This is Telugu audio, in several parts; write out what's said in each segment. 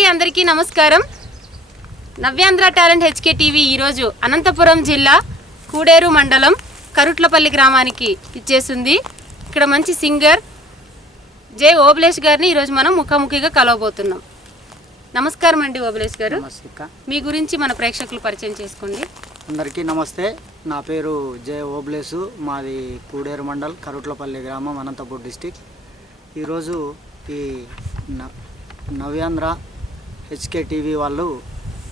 అండి అందరికీ నమస్కారం. నవ్యాంధ్ర టాలెంట్ హెచ్కే టీవీ ఈరోజు అనంతపురం జిల్లా కూడేరు మండలం కరుట్లపల్లి గ్రామానికి ఇచ్చేస్తుంది ఇక్కడ మంచి సింగర్ జే ఓబులేష్ గారిని ఈరోజు మనం ముఖాముఖిగా కలవబోతున్నాం. నమస్కారం అండి ఓబులేష్ గారు. మీ గురించి మన ప్రేక్షకులు పరిచయం చేసుకోండి. అందరికీ నమస్తే. నా పేరు జే ఓబ్లేసు మాది కూడేరు మండల్ కరుట్లపల్లి గ్రామం అనంతపూర్ డిస్టిక్. ఈరోజు ఈ నవ్యాంధ్ర హెచ్కే టీవీ వాళ్ళు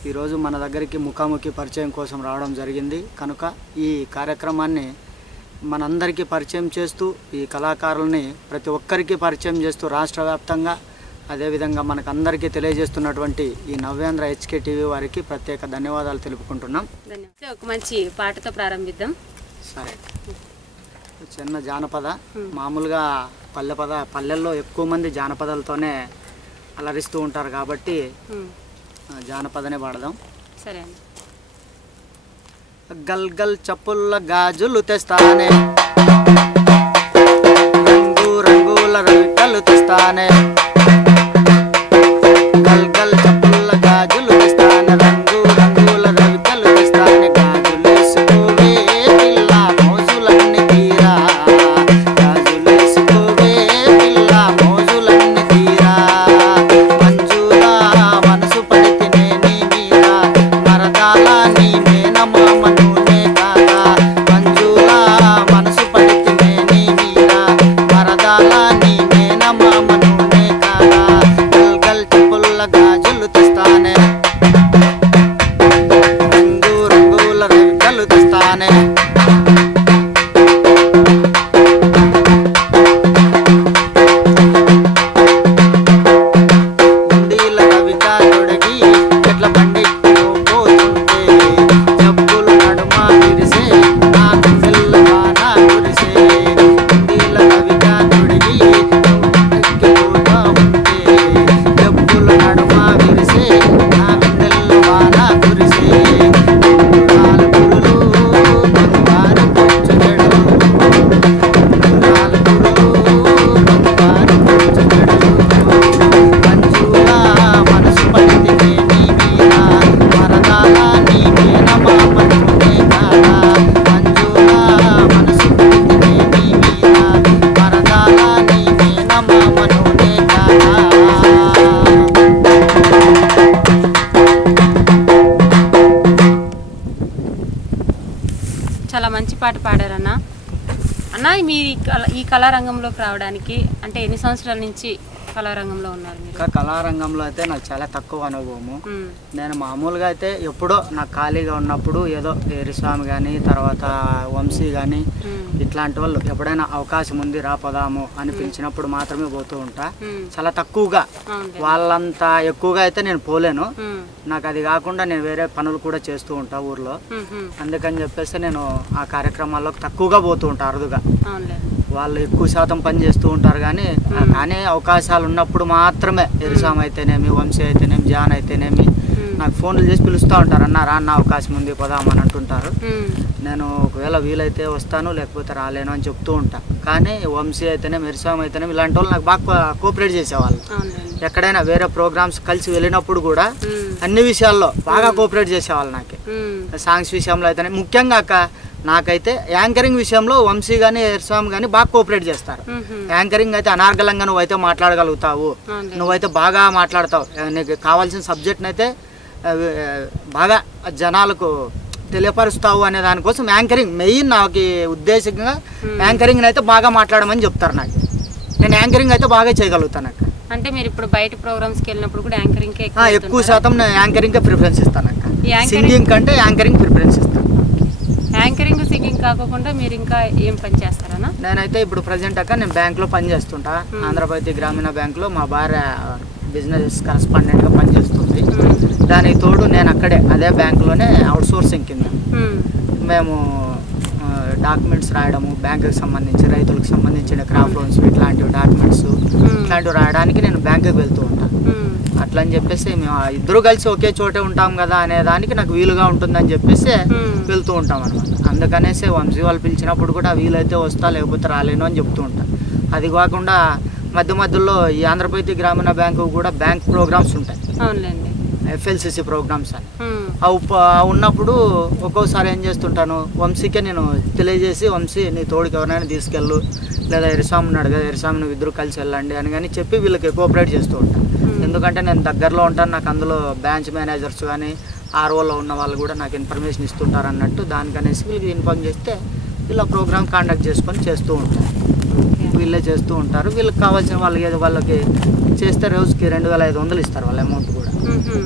ఈరోజు మన దగ్గరికి ముఖాముఖి పరిచయం కోసం రావడం జరిగింది. కనుక ఈ కార్యక్రమాన్ని మనందరికీ పరిచయం చేస్తూ ఈ కళాకారుల్ని ప్రతి ఒక్కరికి పరిచయం చేస్తూ రాష్ట్ర వ్యాప్తంగా అదేవిధంగా మనకు అందరికీ తెలియజేస్తున్నటువంటి ఈ నవ్యాంధ్ర హెచ్కే టీవీ వారికి ప్రత్యేక ధన్యవాదాలు తెలుపుకుంటున్నాం. ఒక మంచి పాటతో ప్రారంభిద్దాం. సరే. చిన్న జానపద. మామూలుగా పల్లె పద పల్లెల్లో ఎక్కువ మంది జానపదాలతోనే అలరిస్తూ ఉంటారు కాబట్టి జానపదనే పాడదాం సరే గల్ గల్ చప్పుల్ల గాజులు తెస్తానే. రంగు రంగుల రవికలు తెస్తానే. గల్ గల్ మీ ఈ ఈ కళారంగంలోకి రావడానికి అంటే ఎన్ని సంవత్సరాల నుంచి కళారంగంలో ఉన్నారు ఇంకా కళారంగంలో అయితే నాకు చాలా తక్కువ అనుభవము. నేను మామూలుగా అయితే ఎప్పుడో నాకు ఖాళీగా ఉన్నప్పుడు ఏదో ఏరిస్వామి కానీ తర్వాత వంశీ కానీ ఇట్లాంటి వాళ్ళు ఎప్పుడైనా అవకాశం ఉంది రా పోదాము అని పిలిచినప్పుడు మాత్రమే పోతూ ఉంటా. చాలా తక్కువగా. వాళ్ళంతా ఎక్కువగా అయితే నేను పోలేను. నాకు అది కాకుండా నేను వేరే పనులు కూడా చేస్తూ ఉంటా ఊర్లో. అందుకని చెప్పేసి నేను ఆ కార్యక్రమాల్లోకి తక్కువగా పోతూ ఉంటా అరుదుగా. వాళ్ళు ఎక్కువ శాతం పని చేస్తూ ఉంటారు కానీ కానీ అవకాశాలు ఉన్నప్పుడు మాత్రమే. ఎరిసాం అయితేనేమి వంశీ అయితేనేమి జాన్ అయితేనేమి నాకు ఫోన్లు చేసి పిలుస్తూ ఉంటారు. అన్న రా అన్న అవకాశం ఉంది పోదామని అంటుంటారు. నేను ఒకవేళ వీలైతే వస్తాను లేకపోతే రాలేను అని చెప్తూ ఉంటా. కానీ వంశీ అయితేనే మెరిసాం అయితేనే ఇలాంటి వాళ్ళు నాకు బాగా కోఆపరేట్ చేసేవాళ్ళు. ఎక్కడైనా వేరే ప్రోగ్రామ్స్ కలిసి వెళ్ళినప్పుడు కూడా అన్ని విషయాల్లో బాగా కోఆపరేట్ చేసేవాళ్ళు నాకు. సాంగ్స్ విషయంలో అయితేనే. ముఖ్యంగా అక్క నాకైతే యాంకరింగ్ విషయంలో వంశీ కానీ ఎర్స్వామి కానీ బాగా కోఆపరేట్ చేస్తారు. యాంకరింగ్ అయితే అనార్గలంగా నువ్వైతే మాట్లాడగలుగుతావు. నువ్వైతే బాగా మాట్లాడతావు. నీకు కావాల్సిన సబ్జెక్ట్ని అయితే బాగా జనాలకు తెలియపరుస్తావు అనే దానికోసం యాంకరింగ్ మెయిన్ నాకు ఉద్దేశంగా యాంకరింగ్ అయితే బాగా మాట్లాడమని చెప్తారు నాకు. నేను యాంకరింగ్ అయితే బాగా చేయగలుగుతాను అక్క అంటే మీరు ఇప్పుడు బయట ప్రోగ్రామ్స్కి వెళ్ళినప్పుడు కూడా యాంకరింగ్ ఎక్కువ శాతం నేను యాంకరింగ్కే ప్రిఫరెన్స్ ఇస్తాను అక్క యాంకరింగ్- సింగింగ్ కంటే యాంకరింగ్ ప్రిఫరెన్స్ ఇస్తాను. సింగింగ్ కాకుండా మీరు ఇంకా ఏం పని చేస్తారనా నేనైతే ఇప్పుడు ప్రజెంట్ అక్క నేను బ్యాంక్లో పని చేస్తుంటా. ఆంధ్రప్రదేశ్ గ్రామీణ బ్యాంక్లో మా భార్య బిజినెస్ కరస్పాండెంట్గా పనిచేస్తుంది. దానికి తోడు నేను అక్కడే అదే బ్యాంకులోనే అవుట్ సోర్సింగ్ కింద మ్మ్. డాక్యుమెంట్స్ రాయడము బ్యాంకుకి సంబంధించి రైతులకు సంబంధించిన క్రాప్ లోన్స్ ఇట్లాంటివి డాక్యుమెంట్స్ ఇట్లాంటివి రాయడానికి నేను బ్యాంకుకి వెళ్తూ ఉంటాను. అట్లా అని చెప్పేసి మేము ఇద్దరు కలిసి ఒకే చోటే ఉంటాం కదా అనే దానికి నాకు వీలుగా ఉంటుందని చెప్పేసి మ్మ్. వెళ్తూ ఉంటాం అనమాట అందుకనేసి వంశీ వాళ్ళు పిలిచినప్పుడు కూడా వీలైతే వస్తా లేకపోతే రాలేను అని చెప్తూ ఉంటాను అది కాకుండా మధ్య మధ్యలో ఈ ఆంధ్రప్రదేశ్ గ్రామీణ బ్యాంకు కూడా బ్యాంక్ ప్రోగ్రామ్స్ ఉంటాయి. ఎఫ్ఎల్సిసి ప్రోగ్రామ్స్ అని. ఉప- ఆ ఉన్నప్పుడు ఒక్కోసారి ఏం చేస్తుంటాను వంశీకే నేను తెలియజేసి వంశీ నీ తోడుకి ఎవరైనా తీసుకెళ్ళు లేదా ఎరిస్వామి ఉన్నాడు కదా ఎరిస్వామి నువ్వు ఇద్దరు కలిసి వెళ్ళండి అని కానీ చెప్పి వీళ్ళకి కోఆపరేట్ చేస్తూ ఉంటాను. ఎందుకంటే నేను దగ్గరలో ఉంటాను నాకు అందులో బ్రాంచ్ మేనేజర్స్ కానీ ఆర్ఓలో ఉన్న వాళ్ళు కూడా నాకు ఇన్ఫర్మేషన్ ఇస్తుంటారు అన్నట్టు దానికనేసి వీళ్ళకి ఇన్ఫార్మ్ చేస్తే వీళ్ళ ప్రోగ్రామ్ కాండక్ట్ చేసుకొని చేస్తూ ఉంటారు. వీళ్ళే చేస్తూ ఉంటారు. వీళ్ళకి కావాల్సిన వాళ్ళకి ఏదో వాళ్ళకి చేస్తే రోజుకి రెండు వేల ఐదు వందలు ఇస్తారు వాళ్ళ అమౌంట్ కూడా.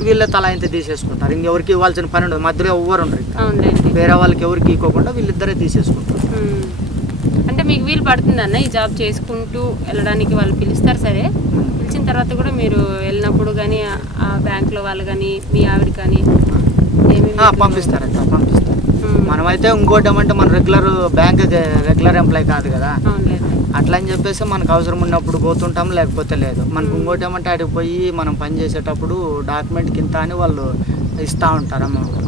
వీళ్ళే తలా ఇంత తీసేసుకుంటారు. ఇంకెవరికి ఇవ్వాల్సిన పని ఉండదు. మధ్యలో ఎవ్వరు ఉండరు వేరే వాళ్ళకి ఎవరికి ఇవ్వకుండా వీళ్ళిద్దరే తీసేసుకుంటారు. అంటే మీకు వీలు పడుతుందన్న ఈ జాబ్ చేసుకుంటూ వెళ్ళడానికి వాళ్ళు పిలుస్తారు సరే. పిలిచిన తర్వాత కూడా మీరు వెళ్ళినప్పుడు కానీ ఆ బ్యాంక్లో వాళ్ళు కానీ మీ ఆవిడ కానీ పంపిస్తారంట పంపిస్తారు. మనమైతే ఇంకోటి ఏమంటే మన రెగ్యులర్ బ్యాంక్ రెగ్యులర్ ఎంప్లాయ్ కాదు కదా. అట్లా అని చెప్పేసి మనకు అవసరం ఉన్నప్పుడు పోతుంటాం లేకపోతే లేదు. మనకు ఇంకోటి ఏమంటే అడిగి పోయి మనం పని చేసేటప్పుడు డాక్యుమెంట్ కింద అని వాళ్ళు ఇస్తూ ఉంటారు అమౌంట్. మ్మ్.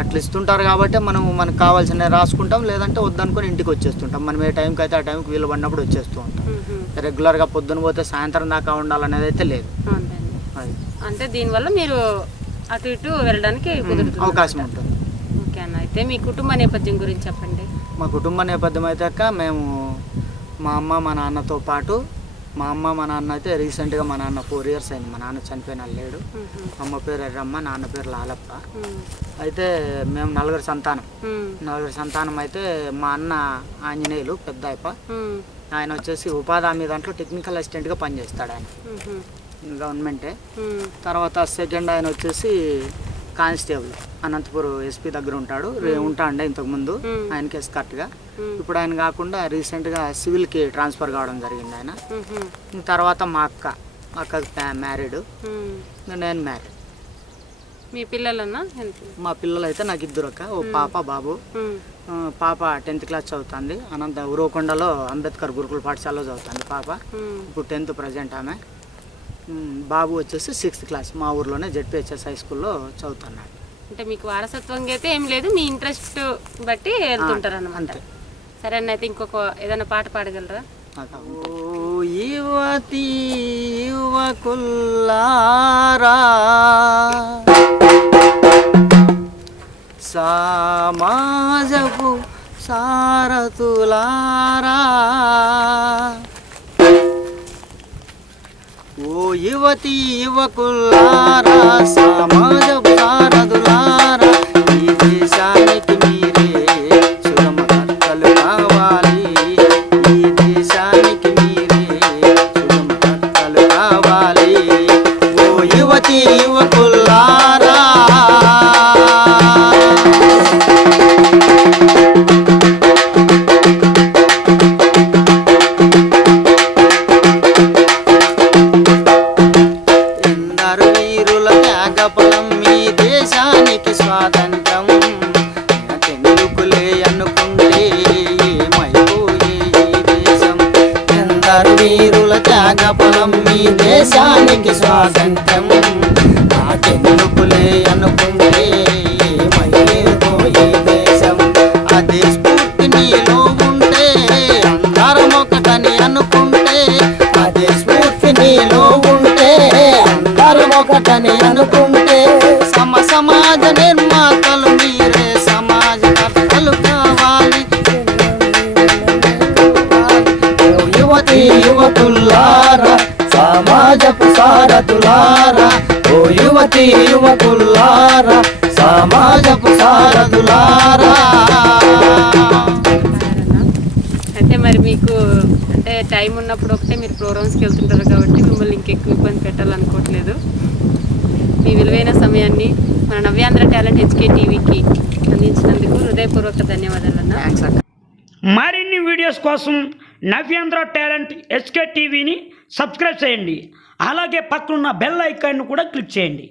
అట్లా ఇస్తుంటారు కాబట్టి మనం మనకు కావాల్సిన రాసుకుంటాం లేదంటే వద్దనుకొని ఇంటికి వచ్చేస్తుంటాం. మనం ఏ టైంకి అయితే ఆ టైంకి వీలు పడినప్పుడు వచ్చేస్తూ ఉంటాం. రెగ్యులర్గా పొద్దున పోతే సాయంత్రం దాకా ఉండాలనేది అయితే లేదు అంటే దీనివల్ల మీరు అటు ఇటు వెళ్ళడానికి అవకాశం. ఉంటుంది. ఓకే అన్న. అయితే మీ కుటుంబ నేపథ్యం గురించి చెప్పండి. మా కుటుంబ నేపథ్యం అయితే మేము మా అమ్మ మా నాన్నతో పాటు మా అమ్మ మా నాన్న అయితే రీసెంట్గా మా నాన్న ఫోర్ ఇయర్స్ అయింది మా నాన్న చనిపోయిన లేడు మ్మ్. అమ్మ పేరు ఎర్రమ్మ నాన్న పేరు లాలప్ప. అయితే మేము నలుగురు సంతానం. నలుగురు సంతానం అయితే మా అన్న ఆంజనేయులు పెద్ద. ఆయన వచ్చేసి ఉపాధి హామీ దాంట్లో టెక్నికల్ అసిస్టెంట్గా పనిచేస్తాడు ఆయన. గవర్నమెంటే. తర్వాత సెకండ్ ఆయన వచ్చేసి కానిస్టేబుల్ అనంతపూర్ ఎస్పీ దగ్గర ఉంటాడు. రే- ఉంటాండే ఇంతకుముందు. మ్మ్. ఆయనకి ఎస్కర్ట్గా మ్మ్. ఇప్పుడు ఆయన కాకుండా రీసెంట్గా సివిల్కి ట్రాన్స్ఫర్ కావడం జరిగింది ఆయన. తర్వాత మా అక్క అక్కకి మ్యారీడ్. నేను మ్యారీడ్ మీ పిల్లలన్నా మా పిల్లలు అయితే నాకు ఇద్దరు అక్క ఓ పాప బాబు. పాప టెన్త్ క్లాస్ చదువుతుంది. అనంత ఉరవకొండలో అంబేద్కర్ గురుకుల పాఠశాలలో చదువుతుంది పాప. ఇప్పుడు టెన్త్ ప్రజెంట్ ఆమె. బాబు వచ్చేసి సిక్స్త్ క్లాస్ మా ఊర్లోనే జెడ్పిహెచ్ఎస్ హై స్కూల్లో చదువుతున్నాడు. అంటే మీకు వారసత్వంగా అయితే ఏం లేదు మీ ఇంట్రెస్ట్ బట్టి వెళ్తుంటారు అనమాట. సరే అన్న అయితే ఇంకొక ఏదైనా పాట పాడగలరా? ఓ యువతి యువకుల్లారా. సమాజపు సారథులారా. ఓ యువతి యువకులారా సమాజపు సారథులారా ఈ అందరం అనుకుంటే సమ సమాజ నిర్మాతలు మీరే సమాజ కర్తలు కావాలి. యువతి యువకుల్లారా సమాజపు సారథులారా ఓ యువతి యువకుల్లారా సమాజపు సారథులారా. అయితే మరి మీకు అంటే టైం ఉన్నప్పుడు ఒకటే మీరు ప్రోగ్రామ్స్కి వెళ్తుంటారు కాబట్టి మిమ్మల్ని ఇంకెక్కువ ఇబ్బంది పెట్టాలనుకోవట్లేదు. మీ విలువైన సమయాన్ని మన నవ్యాంధ్ర టాలెంట్ హెచ్కే టీవీకి అందించినందుకు హృదయపూర్వక ధన్యవాదాలు అన్న. మరిన్ని వీడియోస్ కోసం నవ్యాంధ్ర టాలెంట్ ఎస్కే టీవీని సబ్స్క్రైబ్ చేయండి. అలాగే పక్కనున్న బెల్ ఐకాన్ను కూడా క్లిక్ చేయండి.